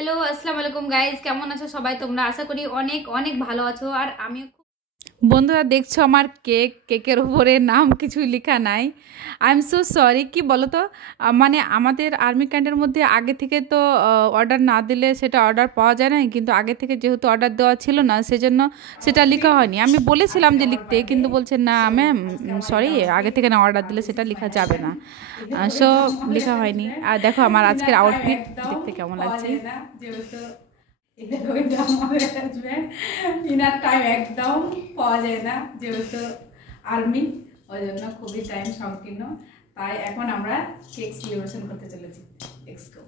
Hello আসসালামু আলাইকুম guys, কেমন আছো সবাই? তোমরা আশা করি অনেক অনেক ভালো আছো। আর আমিও বন্ধুরা দেখছো আমার কেকের উপরে নাম কিছুই লেখা নাই। I am so sorry. কি বলো তো, মানে আমাদের আর্মি ক্যান্টের মধ্যে আগে থেকে তো অর্ডার না দিলে সেটা অর্ডার পাওয়া যায় না, কিন্তু আগে থেকে যেহেতু অর্ডার দেওয়া ছিল না সেজন্য সেটা লেখা হয়নি। আমি বলেছিলাম যে লিখতে, কিন্তু বলছে না ম্যাম সরি, আগে থেকে না অর্ডার দিলে সেটা লেখা যাবে না, সো লেখা হয়নি। আর দেখো আমার আজকের আউটফিট দেখতে কেমন লাগছে। ইনার টাইম একদম পাওয়া যায় না, যেহেতু আর্মি, ওই জন্য খুবই টাইম সংকীর্ণ। তাই এখন আমরা কেক সেলিব্রেশন করতে চলেছি। Let's go.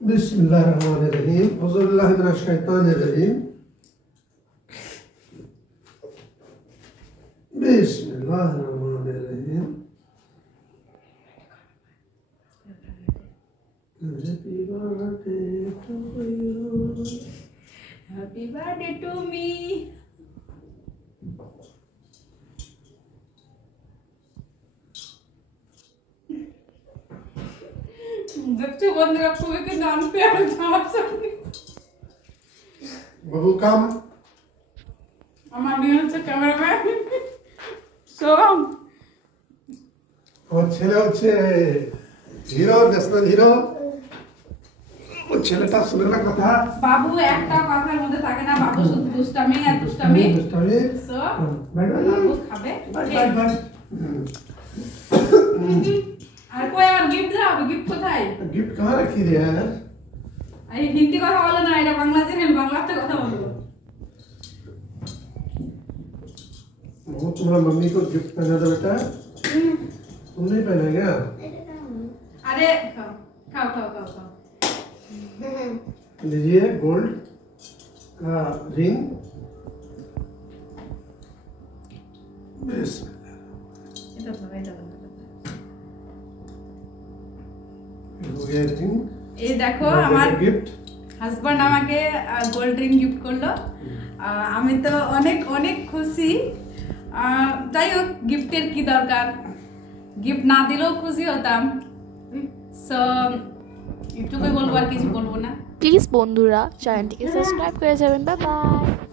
বিসমিল্লাহির রহমানির রহিম। আউযুবিল্লাহি মিনাশ শাইতানির রজিম। বিসমিল্লাহির রহমানির রহিম। Happy birthday to you. Happy birthday to me. দেখছো বন্ধুরা, খুবই কিন্তু আনফেয়ার আমার সঙ্গে। বাবু কাম। আমার নিয়ে হচ্ছে ক্যামেরাম্যান সোম। আমার ছেলে হচ্ছে হিরো, ন্যাশনাল হিরো। ও ছেলেটা শুনে না কথা। বাবু একটা কথার মধ্যে থাকে না, বাবু শুধু দুষ্টামি আর দুষ্টামি। সো বাবু খাবে আর কই আমার গিফট দাও। গিফট কোথায়? गिफ्ट कहाँ रखी रे यार? এই হিন্দি কথা বলো না, এটা বাংলা চ্যানেল, বাংলাতে কথা বলবো। वो तुम्हारा मम्मी को गिफ्ट पहना था बेटा। तुम नहीं पहनेगा? अरे खाओ खाओ खाओ खाओ खाओ। लीजिए गोल्ड का रिंग। এটা ভাবে এটা हो गया रिंग। এই দেখো আমার गिफ्ट হাজব্যান্ড আমাকে গোল্ড রিং গিফট করলো। আমি তো অনেক অনেক খুশি। যাই হোক, গিফটের কি দরকার, গিফট না দিলেও খুশি হতাম। সো এটুকুই বলবো, আর কিছু বলবো না। প্লিজ বন্ধুরা চ্যানেলটিকে সাবস্ক্রাইব করে যাবেন। Bye bye.